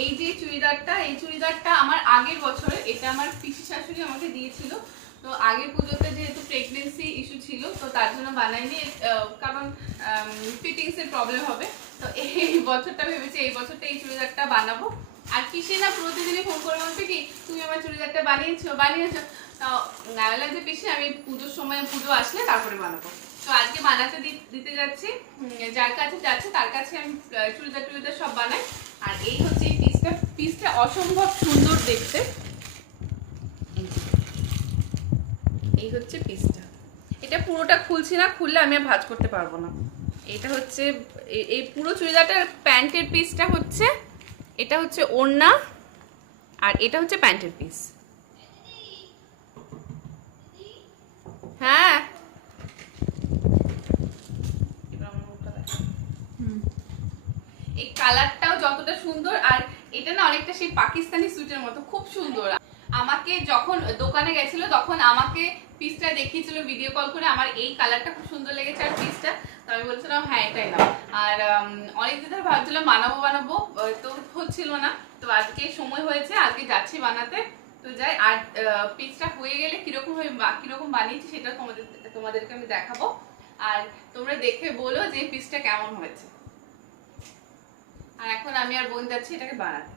এই যে চুড়িদারটা, এই চুড়িদারটা আমার আগের বছরে, এটা আমার পিসি শাশুড়ি আমাকে দিয়েছিল। তো আগের পুজোতে যেহেতু প্রেগনেন্সি ইস্যু ছিল, তো তার জন্য বানাইনি, কারণ ফিটিংসের প্রবলেম হবে। তো এই বছরটা ভেবেছি এই বছরটা এই চুড়িদারটা বানাবো। আর পিসি না প্রতিদিনই ফোন করে বলবে কি তুমি আমার চুড়িদারটা বানিয়েছো। তো বললাম যে পিসি আমি পুজোর সময়, পুজো আসলে তারপরে বানাবো। তো আজকে বানাতে দিতে যাচ্ছি, যার কাছে যাচ্ছে তার কাছে আমি চুড়িদার সব বানাই। আর এই হচ্ছে এই পিসটা অসম্ভব সুন্দর দেখতে। এই হচ্ছে পিসটা, এটা পুরোটা খুলছি না, খুললে আমি আর ভাঁজ করতে পারবো না। এটা হচ্ছে এই পুরো চুড়িদারটার প্যান্টের পিসটা হচ্ছে, এটা হচ্ছে ওড়না, আর এটা হচ্ছে প্যান্টের পিস। হ্যাঁ, এই কালারটাও যতটা সুন্দর, আর এটা না অনেকটা সেই পাকিস্তানি সুইটের মতো, খুব সুন্দর। আমাকে যখন দোকানে গেছিল তখন আমাকে পিসটা দেখিয়েছিল ভিডিও কল করে, আমার এই কালারটা খুব সুন্দর লেগেছে আর পিসটা, তো আমি বলছিলাম হ্যাঁ এটাই নাও। আর অনেকদিন ধরে ভাবছিলাম বানাবো, তো হচ্ছিল না। তো আজকে সময় হয়েছে, আজকে যাচ্ছি বানাতে। তো যাই, আর পিসটা হয়ে গেলে কিরকম বানিয়েছি সেটা তোমাদেরকে আমি দেখাবো। আর তোমরা দেখে বলো যে পিসটা কেমন হয়েছে। আর এখন আমি আর বোন যাচ্ছি এটাকে বানাতে।